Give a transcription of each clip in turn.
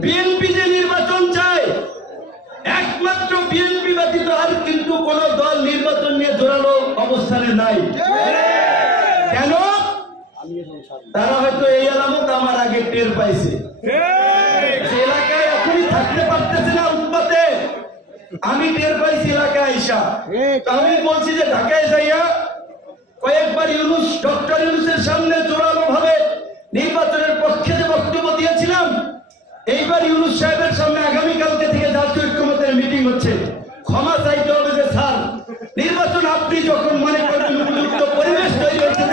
BNP যে নির্বাচন চায়, একমাত্র বিএনপি ব্যতীত আর কিন্তু কোন দল নির্বাচন নিয়ে জোরালো অবস্থানে নাই। কেন? তারা হয়তো এই আলামত আমার আগে টের পাইছে, এলাকায় এখনই থাকতে পারতেছে না উৎপাতে। আমি টের পাইছি এলাকায় আইসা, আমি বলছি যে ঢাকায় যাইয়া কয়েকবার ডক্টর ইউনূসের সামনে জোরালো ভাবে নির্বাচনের পক্ষে যে বক্তব্য দিয়েছিলাম, এইবার ইউনূস সাহেবের সামনে আগামীকালকে থেকে জাতীয় ঐক্যমত্যের মিটিং হচ্ছে, ক্ষমা চাইতে হবে যে স্যার নির্বাচন আপনি যখন মনে করবেন উপযুক্ত পরিবেশ তৈরি হচ্ছে,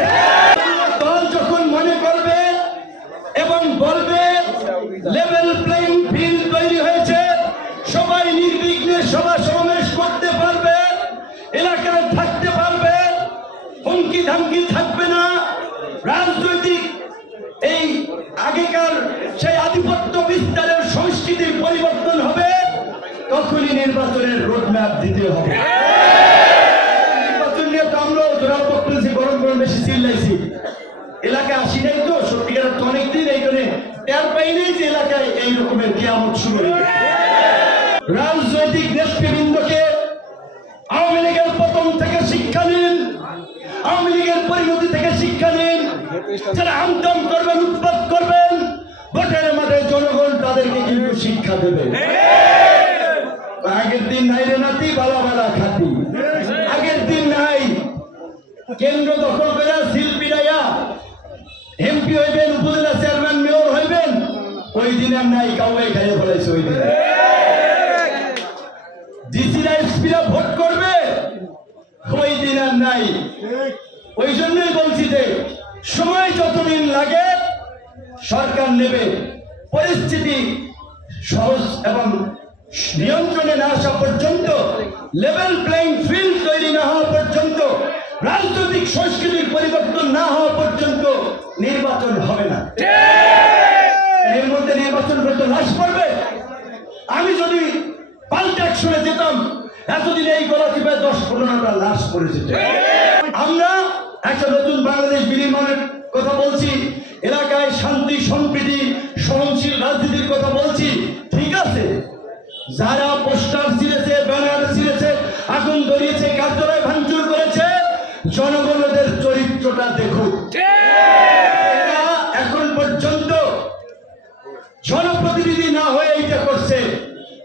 দল যখন মনে করবে এবং বলবে লেভেল প্লেইং ফিল্ড তৈরি হয়েছে, সবাই নির্বিঘ্নে সভা সমাবেশ করতে পারবে, এলাকায় থাকতে পারবে, হুমকি ধামকি থাকবে না, রাজনৈতিক এই আগেকার সেই আধিপত্য বিস্তারের সংস্কৃতির পরিবর্তন হবে, তখনই নির্বাচনের রোডম্যাপ দিতে হবে। নির্বাচন নিয়ে তো আমরাও জোরাল পক্ষে গরম গরম বেশি চিল্লাইছি, এলাকায় আসি নাই তো সত্যিকার অনেকদিন এইখানে টের পাই নাই যে এলাকায় এই রকমের কিয়ামত শুরু হয়ে গেছে। রাজনৈতিক নেতৃবৃন্দকে আওয়ামী লীগের পতন থেকে শিক্ষা নিন, আওয়ামী লীগের পরিণতি থেকে শিক্ষা নিন। যারা আমদাম করবেন, উৎপাত করবেন, ভোটের মাঠে জনগণ তাদেরকে কিন্তু শিক্ষা দেবে। আগের দিন নাই রে নাতি, বালা বালা খাতি, আগের দিন নাই। কেন্দ্র দখল করে সিল পিড়াইয়া এমপি হইবেন, উপজেলা চেয়ারম্যান, মেয়র হইবেন, ওই দিন আর নাই, কাউকে খাইয়ে ফেলাইছে ওই দিন। ডিসিরা এসপিরা ভোট করবে, ওই দিন আর নাই। ওই জন্যই বলছি যে সময় যতদিন লাগে সরকার নেবে, পরিস্থিতি সহজ এবং নিয়ন্ত্রণে না আসা পর্যন্ত, লেভেল প্লেইং ফিল্ড তৈরি না হওয়া পর্যন্ত, রাজনৈতিক সংস্কৃতির পরিবর্তন না হওয়া পর্যন্ত নির্বাচন হবে না। এর মধ্যে নির্বাচন করতে লাশ পড়বে। আমি যদি পাল্টা অ্যাকশনে যেতাম, এতদিন এই গলা টিপে 10-15টা লাশ পড়ে যেত। আমরা একটা নতুন বাংলাদেশ বিনির্মাণের কথা বলছি, এলাকায় শান্তি সম্প্রীতি সহনশীল রাজনীতির কথা বলছি, ঠিক আছে। যারা পোস্টার ছিঁড়েছে, ব্যানার ছিঁড়েছে, আগুন ধরিয়েছে, কার্যালয় ভাঙচুর করেছে, জনগণের চরিত্রটা দেখুক। এখন পর্যন্ত জনপ্রতিনিধি না হয়ে এইটা করছে,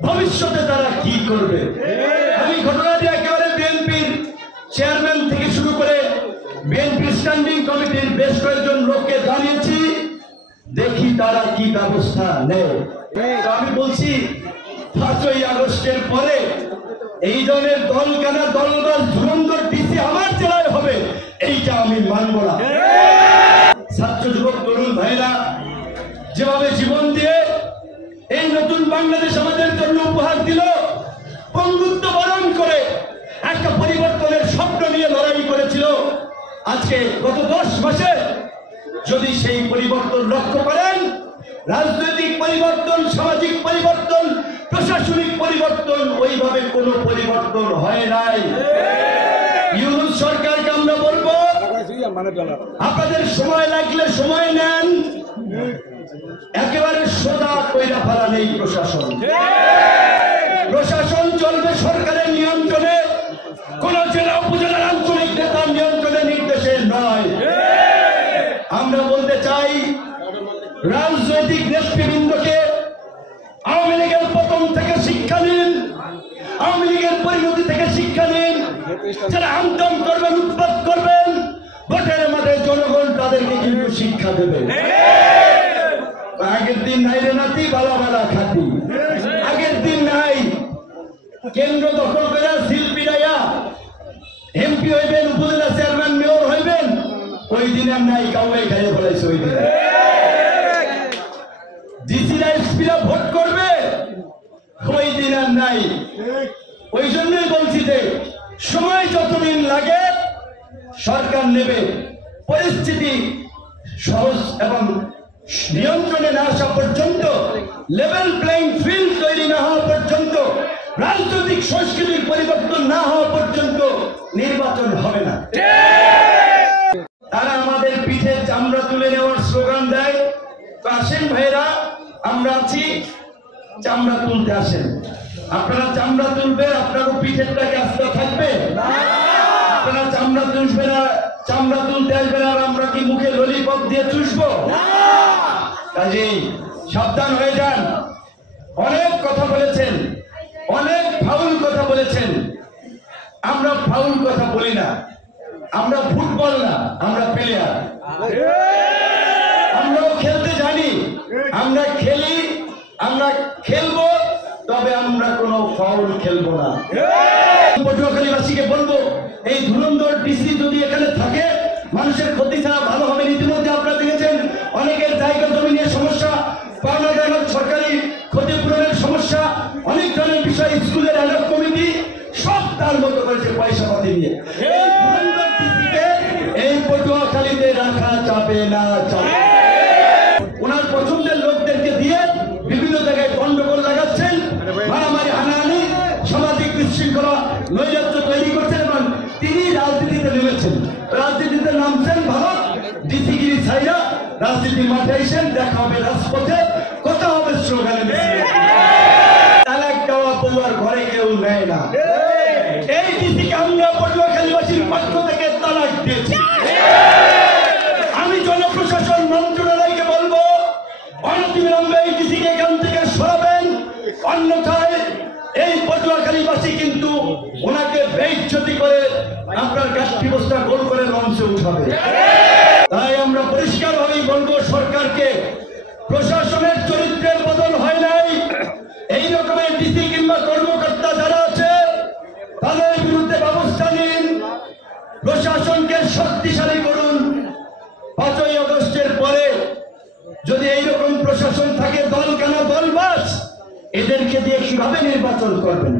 ভবিষ্যতে তারা কি করবে? আমি ঘটনাটি একেবারে বিএনপির চেয়ারম্যান থেকে শুরু করে বিএনপি স্ট্যান্ডিং কমিটির বেশ কয়েকজন লোককে জানিয়েছি, দেখি তারা কি ব্যবস্থা নেয়। আমি বলছি 5ই আগস্টের পরে এই ধরনের দলকানা দলবাজ ধুরন্ধর ডিসি আমার জেলায় হবে, এইটা আমি মানব না। ছাত্র যুবক তরুণ ভাইরা যেভাবে জীবন দিয়ে এই নতুন বাংলাদেশ আমাদের জন্য উপহার দিল, বন্ধুত্ব বরণ করে একটা পরিবর্তনের স্বপ্ন নিয়ে লড়াই করেছিল, আজকে গত 10 মাসে যদি সেই পরিবর্তন লক্ষ্য করেন, রাজনৈতিক পরিবর্তন, সামাজিক পরিবর্তন, প্রশাসনিক পরিবর্তন, ওইভাবে কোনো পরিবর্তন হয় নাই। ইউনূস সরকারকে আমরা বলবো, আপনাদের সময় লাগলে সময় নেন, একেবারে সোজা কইরা ফেলা নেই প্রশাসন। প্রশাসন চলবে সরকারের নিয়ন্ত্রণে, কোন জেলা উপজেলার আঞ্চলিক নেতার নিয়ন্ত্রণে নির্দেশে নয়। আমরা বলতে চাই রাজনৈতিক নেতৃবৃন্দকে আওয়ামী লীগের পতন থেকে শিক্ষা নিন, আওয়ামী লীগের পরিণতি থেকে শিক্ষা নিন। যারা আমদাম করবেন, উৎপাত করবেন, ভোটের মাঠে জনগণ তাদেরকে কিন্তু শিক্ষা দেবে। আগের দিন নাই রে নাতি, বালা বালা খাতি, আগের দিন নাই। কেন্দ্র দখল করে সিল পিড়াইয়া এমপি হইবেন, উপজেলা চেয়ারম্যান, মেয়র হইবেন, ওই দিন আর নাই, কাউকে খাইয়ে ফেলাইছে ওই দিন। ডিসিরা এসপিরা ভোট করবে, ওই দিন আর নাই। ওই জন্যই বলছি যে সময় যতদিন লাগে সরকার নেবে, পরিস্থিতি সহজ এবং নিয়ন্ত্রণে না আসা পর্যন্ত, লেভেল প্লেইং ফিল্ড তৈরি না হওয়া পর্যন্ত, রাজনৈতিক সংস্কৃতির পরিবর্তন না হওয়া পর্যন্ত নির্বাচন হবে না। তারা আমাদের পিঠে চামড়া তুলে নেওয়ার স্লোগান দেয়। তো আসেন ভাইরা, আমরা আছি, চামড়া তুলতে আসেন। আপনারা চামড়া তুলবে, আপনারও পিঠেরটা কি আস্তে থাকবে? আপনারা চামড়া তুলবে না, চামড়া তুলতে আসবেন আর আমরা কি মুখে ললিপপ দিয়ে চুষবো? কাজেই সাবধান হয়ে যান। অনেক কথা বলেছেন, অনেক ফাউল কথা বলেছেন। আমরা ফাউল কথা বলি না, আমরা ফুটবল না, আমরা প্লেয়ার। আমরাও খেলতে জানি, আমরা খেলি, আমরা খেলবো, তবে আমরা কোনো ফাউল খেলবো না। পটুয়াখালীবাসীকে বলবো, এই ধুরন্ধর ডিসি যদি এখানে থাকে মানুষের ক্ষতি ছাড়া ভালো হবে। ইতিমধ্যে আপনারা দেখেছেন অনেকের জায়গা জমি নিয়ে সমস্যা, পাওনা যায় না, সরকারি ক্ষতিপূরণের সমস্যা, অনেক ধরনের বিষয়, স্কুলের অ্যাডক কমিটি সব তার মতো করেছে পয়সা পাতি নিয়ে। এই ধুরন্ধর ডিসিকে এই পটুয়াখালীতে রাখা যাবে না, যাবে। ওনার পছন্দের লোকদেরকে দিয়ে বিভিন্ন জায়গায় গন্ডগোল লাগাচ্ছেন, মারামারি, হানাহানি, সামাজিক বিশৃঙ্খলা, নৈরাজ্য তৈরি করছেন এবং তিনি রাজনীতিতে নেমেছেন। রাজনীতিতে নামছেন ভালো, ডিসিগিরি ছাইরা রাজনীতির মাঠে এসেন, দেখা হবে রাজপথে, কথা হবে স্লোগানে। তালাক দেওয়া বউয়ার ঘরে কেউ নেয় না। এই ডিসিকে আমরা পটুয়াখালীবাসীর পক্ষ থেকে তালাক দিয়েছি। আমি জনপ্রশাসন মন্ত্রণালয়কে বলবো, অনতিবিলম্বে এই ডিসিকে এখান থেকে সরাবেন, অন্যথায় এই পটুয়াখালীবাসী কিন্তু ওনাকে বেইজ্জতি করে আপনার গাছটি বস্তা গোল করে মঞ্চে উঠাবে। তাই আমরা পরিষ্কার ভাবেই বলবো সরকারকে, প্রশাসনের চরিত্রের বদল হয় নাই। এই রকমের ডিসি কিংবা কর্মকর্তা যারা আছে তাদের বিরুদ্ধে ব্যবস্থা নিন, প্রশাসনকে শক্তিশালী করুন। 5ই আগস্টের পরে যদি এইরকম প্রশাসন থাকে, দল কেন দলবাস, এদেরকে দিয়ে কিভাবে নির্বাচন করবেন?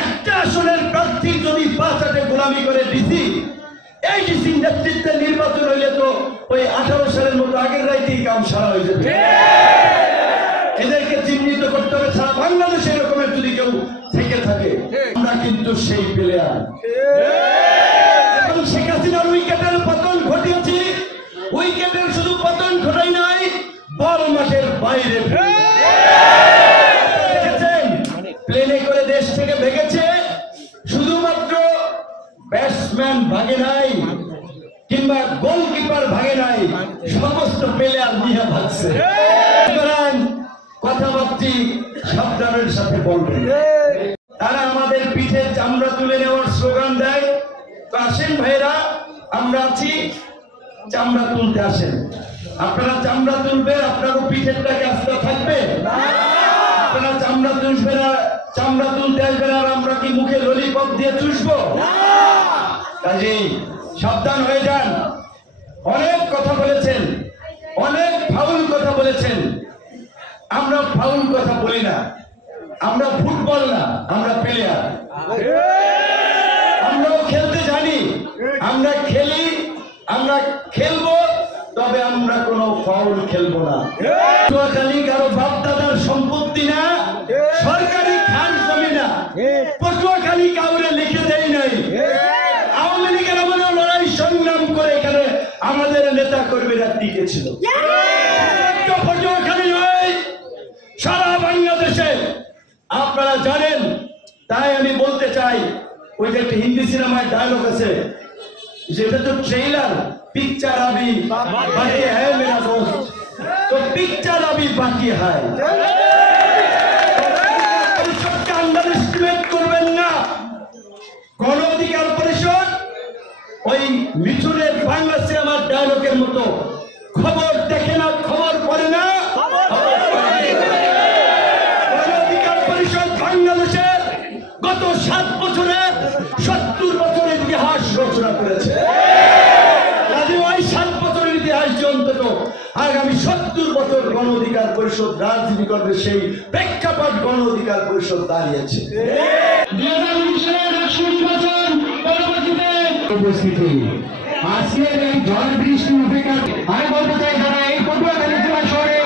একটা আসনের প্রার্থী যদি 5-8 গোলামি করে ডিসি, এই ডিসি নেতৃত্বে নির্বাচন হইলে তো ওই 18 সালের মতো আগের রাইতেই কাম সারা হয়ে যাবে। এদেরকে চিহ্নিত করতে হবে। সারা বাংলাদেশে এরকমের যদি কেউ থেকে থাকে, আমরা কিন্তু সেই প্লেয়ার। এবং শেখ হাসিনার উইকেটের পতন ঘটিয়েছি, উইকেটের শুধু পতন ঘটাই নাই, বল মাঠের বাইরে দেখেছেন, প্লেনে করে দেশ থেকে ভেগেছে। শুধুমাত্র ব্যাটসম্যান ভাগে নাই কিংবা গোলকিপার ভাগে নাই, সমস্ত প্লেয়ার নিয়ে ভাগছে। কথাবার্তি সাবধানের সাথে বলবেন। তারা আমাদের পিঠের চামড়া তুলে নেওয়ার স্লোগান দেয়। তো আসেন ভাইরা, আমরা আছি, চামড়া তুলতে আসেন। আপনারা চামড়া তুলবে, আপনারও পিঠেরটা কি আস্তে থাকবে? আপনারা চামড়া তুলবে না, চামড়া তুলতে আসবেন আর আমরা কি মুখে ললিপপ দিয়ে চুষবো? কাজেই সাবধান হয়ে যান। অনেক কথা বলেছেন, অনেক ফাউল কথা বলেছেন। আমরা ফাউল কথা বলি না, আমরা ফুটবল না, আমরা প্লেয়ার। আমরাও খেলতে জানি, আমরা খেলি, আমরা খেলবো, তবে আমরা কোনো ফাউল খেলবো না। পটুয়াখালী কারো বাপ দাদার সম্পত্তি না, সরকারি খাস জমি না। পটুয়াখালী কাউরে লিখে দেয় নাই। আওয়ামী লীগের আমলে লড়াই সংগ্রাম করে এখানে আমাদের নেতা কর্মীরা টিকেছিল। পটুয়াখালী নয়, সারা বাংলাদেশে আপনারা জানেন। তাই আমি বলতে চাই, ওই যে একটা হিন্দি সিনেমায় ডায়লগ আছে, যেটা তো ট্রেলার, पिक्चर अभी बाकी है मेरा दोस्त, तो पिक्चर अभी बाकी है। পরিষদকে আন্ডার এস্টিমেট করবেন না। গণ অধিকার পরিষদ ওই মিঠুনের বাংলা সিনেমার ডায়লগের মতো, খবর দেখে না, খবর পড়ে না। গণ অধিকার পরিষদ বাংলাদেশের গত 7 বছরে 70 বছরের ইতিহাস রচনা করেছে। ওই 7 বছরের ইতিহাস যে অন্তত আগামী 70 বছর গণ অধিকার পরিষদ রাজনীতি করবে, সেই প্রেক্ষাপট গণ অধিকার পরিষদ দাঁড়িয়েছে। 2019 সালের নির্বাচন পরবর্তীতে উপস্থিতি আজকের এই ঝড় বৃষ্টি উপেক্ষা আমি বলতে চাই, যারা এই পটুয়াখালী জেলা শহরে